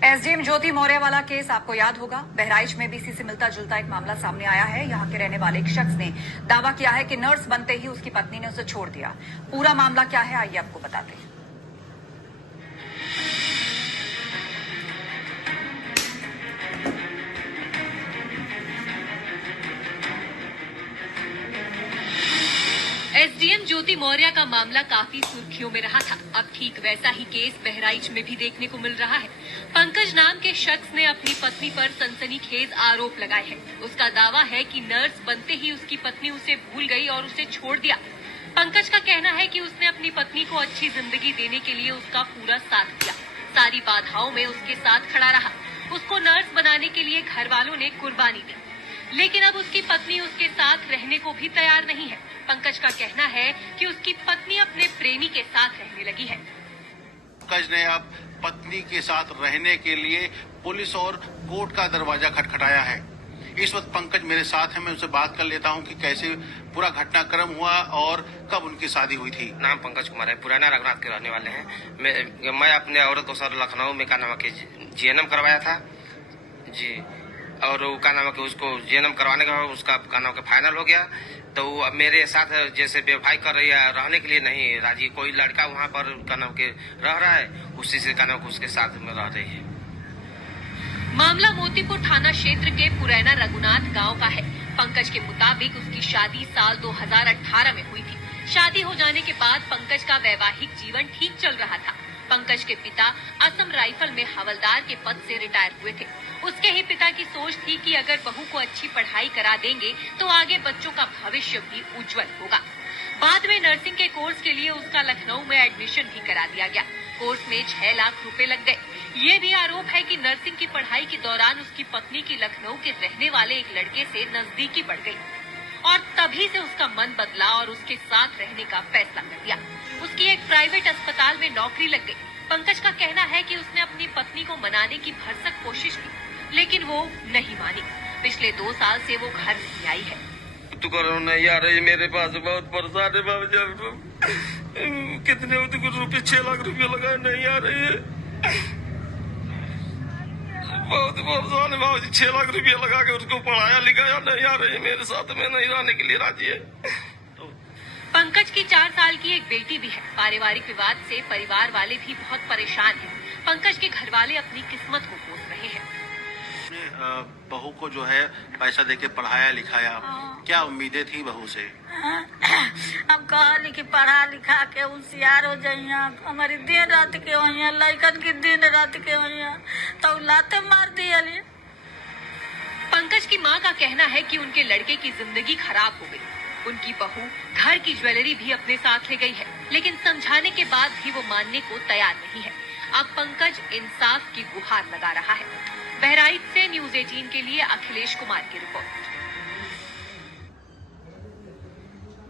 SDM ज्योति मौर्य वाला case आपको याद होगा। बहराइच में भी इसी से मिलता जुलता एक मामला सामने आया है। यहां के रहने वाले एक शख्स ने दावा किया है कि नर्स बनते ही उसकी पत्नी ने उसे छोड़ दिया। पूरा मामला क्या है, आइए आपको बताते हैं। एसडीएम ज्योति मौर्य का मामला काफी सुर्खियों में रहा था। अब ठीक वैसा ही केस बहराइच में भी देखने को मिल रहा है। पंकज नाम के शख्स ने अपनी पत्नी पर सनसनीखेज आरोप लगाए हैं। उसका दावा है कि नर्स बनते ही उसकी पत्नी उसे भूल गई और उसे छोड़ दिया। पंकज का कहना है कि उसने अपनी पत्नी को अच्छी जिंदगी देने के लिए उसका पूरा साथ दिया, सारी बाधाओं में उसके साथ खड़ा रहा। उसको नर्स बनाने के लिए घर वालों ने कुर्बानी दी, लेकिन अब उसकी पत्नी उसके साथ रहने को भी तैयार नहीं है। पंकज का कहना है कि उसकी पत्नी अपने प्रेमी के साथ रहने लगी है। पंकज ने अब पत्नी के साथ रहने के लिए पुलिस और कोर्ट का दरवाजा खटखटाया है। इस वक्त पंकज मेरे साथ है, मैं उनसे बात कर लेता हूं कि कैसे पूरा घटनाक्रम हुआ और कब उनकी शादी हुई थी। नाम पंकज कुमार है, पुराना रघुनाथ के रहने वाले हैं। मैं अपने औरत को सर लखनऊ में का नाम के जीएनएम करवाया था जी, और वो का नाम के उसको जीएनएम करवाने के बाद उसका का नाम के फाइनल हो गया। तो वो मेरे साथ जैसे बेवफाई कर रही है, रहने के लिए नहीं राजी। कोई लड़का वहाँ पर का नाम के रह रहा है, उसी से का नाम उसके साथ में रह रही है। मामला मोतीपुर थाना क्षेत्र के पुरैना रघुनाथ गांव का है। पंकज के मुताबिक उसकी शादी साल 2018 में हुई थी। शादी हो जाने के बाद पंकज का वैवाहिक जीवन ठीक चल रहा था। पंकज के पिता असम राइफल में हवलदार के पद से रिटायर हुए थे। उसके ही पिता की सोच थी कि अगर बहू को अच्छी पढ़ाई करा देंगे तो आगे बच्चों का भविष्य भी उज्जवल होगा। बाद में नर्सिंग के कोर्स के लिए उसका लखनऊ में एडमिशन भी करा दिया गया। कोर्स में 6 लाख रुपए लग गए। ये भी आरोप है कि नर्सिंग की पढ़ाई के दौरान उसकी पत्नी की लखनऊ के रहने वाले एक लड़के से नजदीकी बढ़ गई और तभी से उसका मन बदला और उसके साथ रहने का फैसला कर दिया। उसकी एक प्राइवेट अस्पताल में नौकरी लग गई। पंकज का कहना है कि उसने अपनी पत्नी को मनाने की भरसक कोशिश की, लेकिन वो नहीं मानी। पिछले 2 साल से वो घर नहीं आई है। तू करो नहीं आ रही, मेरे पास बहुत परेशान है बाबू जी। कितने रुपए 6 लाख रुपए लगाए, नहीं आ रही है। बहुत परेशान है बाबू जी। 6 लाख रुपए लगा के उसको पढ़ाया लिखाया, नहीं आ रही है, मेरे साथ में नहीं रहने के लिए राजी है। पंकज की 4 साल की एक बेटी भी है। पारिवारिक विवाद से परिवार वाले भी बहुत परेशान हैं। पंकज के घर वाले अपनी किस्मत को कोस रहे हैं। बहू को जो है पैसा देके पढ़ाया लिखाया, क्या उम्मीदें थी बहू से? हम कहली कि पढ़ा लिखा के होशियार हो जाइया, हमारी दिन रात के होइया, लड़कन की दिन रात के होइया, तो लाते मार दिया। पंकज की मां का कहना है कि उनके लड़के की जिंदगी खराब हो गई। उनकी बहू घर की ज्वेलरी भी अपने साथ ले गई है, लेकिन समझाने के बाद भी वो मानने को तैयार नहीं है। अब पंकज इंसाफ की गुहार लगा रहा है। बहराइच से न्यूज़ 18 के लिए अखिलेश कुमार की रिपोर्ट।